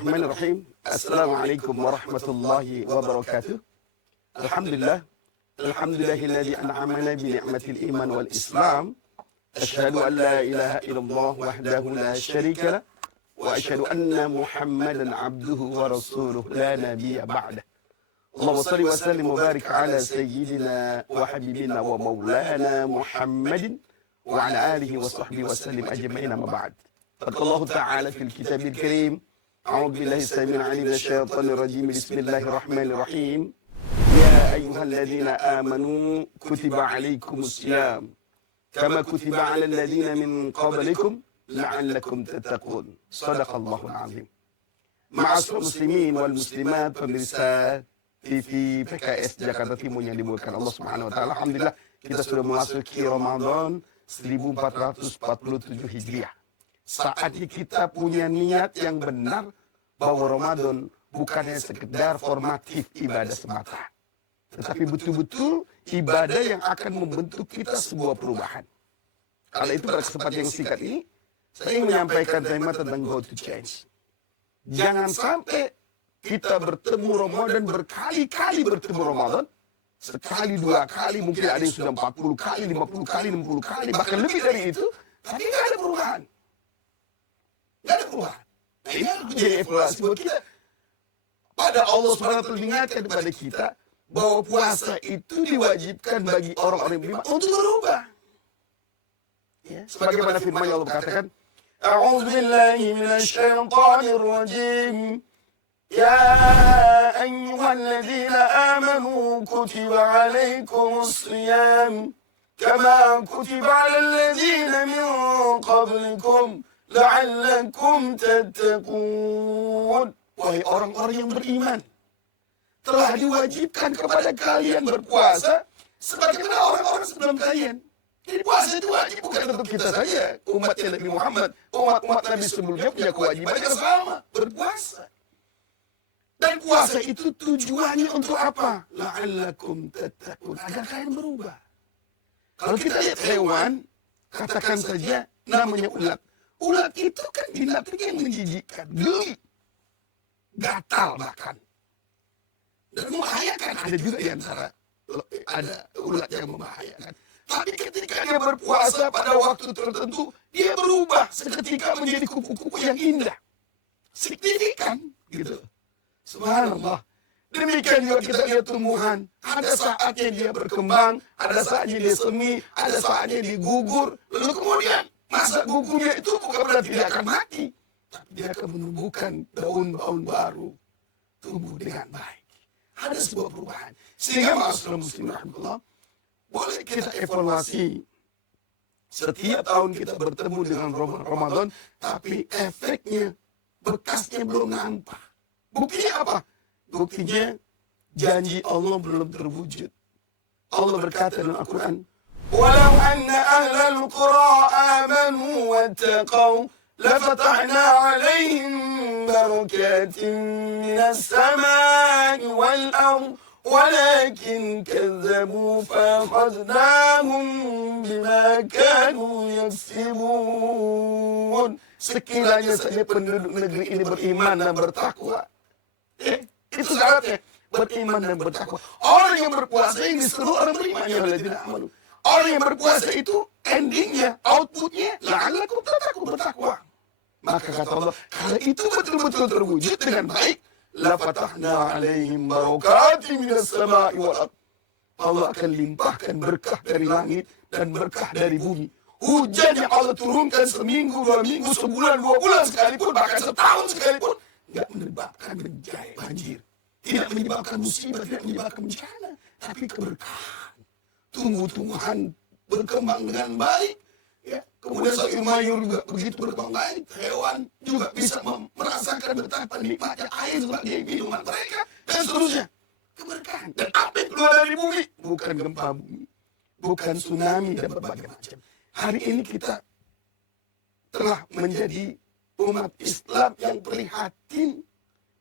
Bismillahirrahmanirrahim. Assalamualaikum warahmatullahi wabarakatuh. Alhamdulillah. Alhamdulillahilladzi an'amana bi ni'matil iman wal islam. Asyhadu an la ilaha illallah wahdahu la syarika lah. Wa asyhadu anna Muhammadan abduhu wa rasuluh la nabiyya ba'dah. Allahumma shalli wa sallim wa barik ala sayyidina wa habibina wa maulana Muhammadin wa ala alihi wa sahbihi wa sallim ajma'in amma ba'd. Faqallahu ta'ala fil kitabil karim. أعوذ بالله السميع العليم من الشيطان الرجيم بسم الله الرحمن الرحيم يا أيها الذين آمنوا كتب عليكم الصيام كما كتب على الذين من قبلكم لعلكم تتقون صدق الله العظيم. Ma'asyiral muslimin wal muslimat, pemirsa TV PKS Jakarta Timur yang dimuliakan Allah Subhanahu wa taala. Alhamdulillah kita sudah memasuki Ramadan 1447 Hijriah. Saatnya kita punya niat yang benar bahwa Ramadan bukannya sekedar formatif ibadah semata, tetapi betul-betul ibadah yang akan membentuk kita sebuah perubahan. Karena itu pada kesempatan yang singkat ini, saya ingin menyampaikan tema tentang Go to Change. Jangan sampai kita bertemu Ramadan berkali-kali bertemu Ramadan, sekali, dua kali, mungkin ada yang sudah 40 kali, 50 kali, 60 kali, bahkan lebih dari itu, tapi tidak ada perubahan. Tidak ada perubahan. Nah, ini harus menjadi evaluasi buat kita. Pada Allah SWT mengingatkan kepada kita bahwa puasa itu diwajibkan bagi orang-orang yang beriman untuk berubah. Ya, sebagaimana firman Allah berkatakan, A'udzu billahi minasyaitonir rajim. Ya ayyuhalladzina amanu kutiba 'alaikumus shiyam kama kutiba 'alal ladzina min qablikum la'allakum tattaqun. Wahai orang-orang yang beriman, telah diwajibkan kepada kalian berpuasa sebagaimana orang-orang sebelum kalian. Jadi puasa itu wajib bukan untuk kita saja, umatnya Nabi Muhammad, umat Nabi sebelumnya punya kewajiban yang sama, berpuasa. Dan puasa itu tujuannya untuk apa? La'allakum tattaqun, agar kalian berubah. Kalau kita lihat hewan, katakan saja namanya ulat. Ulat itu kan binatang yang menjijikkan, geli, gatal bahkan, dan membahayakan. Ada juga di antara ada ulat yang membahayakan. Tapi ketika dia berpuasa pada waktu tertentu, dia berubah seketika menjadi kupu-kupu yang indah, signifikan, gitu. Subhanallah. Demikian juga kita lihat tumbuhan. Ada saatnya dia berkembang, ada saatnya dia semi, ada saatnya dia gugur, lalu kemudian masa gugurnya itu bukan berarti dia akan mati, tapi dia akan menumbuhkan daun-daun baru, tumbuh dengan baik. Ada sebuah perubahan. Sehingga ma'asyiral muslimin rahmatullah, boleh kita evaluasi. Setiap tahun kita bertemu dengan Ramadan, tapi efeknya, bekasnya belum nampak. Buktinya apa? Buktinya janji Allah belum terwujud. Allah berkata dalam Al-Quran, Walau anna ahlal qura amanu wattaqaw lafatahna alaihim barakatin minas samai wal ard walakin kazzabu fa'akhadnahum bima kanu yaksibun. Sekiranya saja penduduk negeri ini beriman dan bertakwa, itu syaratnya, beriman dan bertakwa. Orang yang berpuasa ini seluruh orang beriman, ya alladzina amanu. Orang yang berpuasa itu endingnya, outputnya, la'allakum tattaqun, bertakwa. Maka kata Allah, kalau itu betul-betul terwujud dengan baik, la fatahna alaihim barakatin minas sama'i wal ard. Allah akan limpahkan berkah dari langit dan berkah dari bumi. Hujan yang Allah turunkan seminggu, 2 minggu, sebulan, 2 bulan sekalipun, bahkan setahun sekalipun, tidak menyebabkan banjir, tidak menyebabkan musibah, tidak menyebabkan bencana, tapi keberkahan. Tumbuh-tumbuhan berkembang dengan baik, ya. Kemudian sayur mayur juga begitu berkembang baik, hewan juga bisa merasakan betapa nikmatnya air sebagai minuman mereka, dan seterusnya. Keberkahan. Dan apa yang keluar dari bumi? Bukan gempa bumi, bukan tsunami, dan berbagai macam. Hari ini kita telah menjadi umat Islam yang prihatin.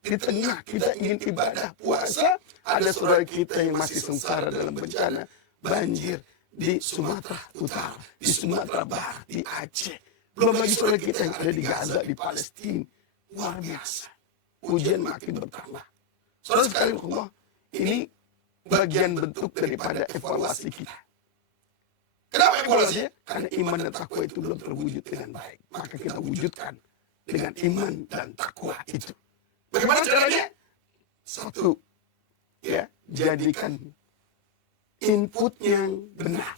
Di tengah kita ingin ibadah puasa, ada saudara kita yang masih sengsara dalam bencana banjir di Sumatera Utara, di Sumatera Barat, di Aceh. Belum lagi saudara kita yang ada di Gaza, di Palestina. Luar biasa. ujian makin bertambah. Saudara sekalian Allah, ini bagian bentuk daripada evaluasi kita. Kenapa evaluasinya? Karena iman dan takwa itu belum terwujud dengan baik. Maka kita wujudkan dengan iman dan takwa itu. Bagaimana caranya? Satu, ya, jadikan input yang benar.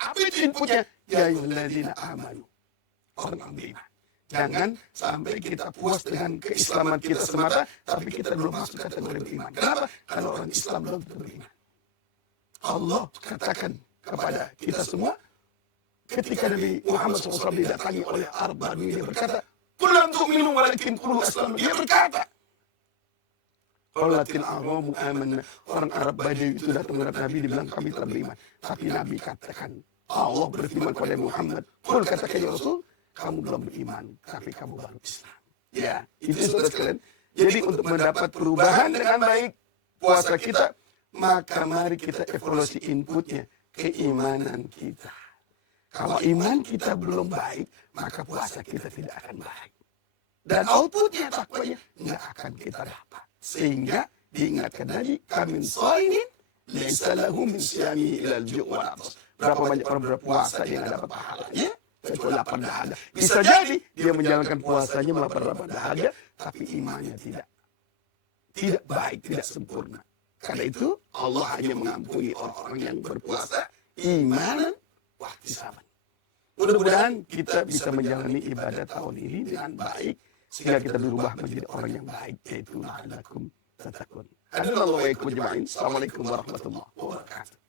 Apa itu inputnya? Ya ayyuhalladzina amanu. Orang beriman. Jangan sampai kita puas dengan keislaman kita semata, tapi kita belum masuk kategori beriman. Kenapa? Karena orang Islam belum beriman. Allah katakan kepada kita semua, ketika Nabi Muhammad SAW didatangi oleh Arba, dia berkata, "Qul tu'minu walakin qulu aslamna." Dia berkata, "Qalatil a'rabu amanna." Orang Arab Badawi itu datang kepada Nabi, dibilang kami telah beriman. Tapi Nabi katakan, Allah berfirman kepada Muhammad, "Qul," katakan ya Rasul, kamu belum beriman, tapi kamu baru Islam. Ya, itu saudara sekalian. Jadi untuk mendapat perubahan dengan baik puasa kita, maka mari kita evaluasi inputnya, keimanan kita. Kalau iman kita belum baik, maka puasa kita tidak akan baik. Dan outputnya, takwanya, nggak akan kita dapat. Sehingga diingatkan tadi, kamin soinin, laisa lahu min siyami ilal ju' wal atas. Berapa banyak orang berpuasa dia nggak dapat pahalanya, kecuali lapar dahaga. Bisa jadi dia menjalankan puasanya lapar dahaga, tapi imannya tidak baik, tidak sempurna. Karena itu Allah hanya mengampuni orang-orang yang berpuasa imanan wahtisaban. Mudah-mudahan kita bisa menjalani ibadah tahun ini dengan baik, sehingga kita berubah menjadi orang yang baik, yaitu la'allakum tattaqun. Assalamualaikum warahmatullahi wabarakatuh.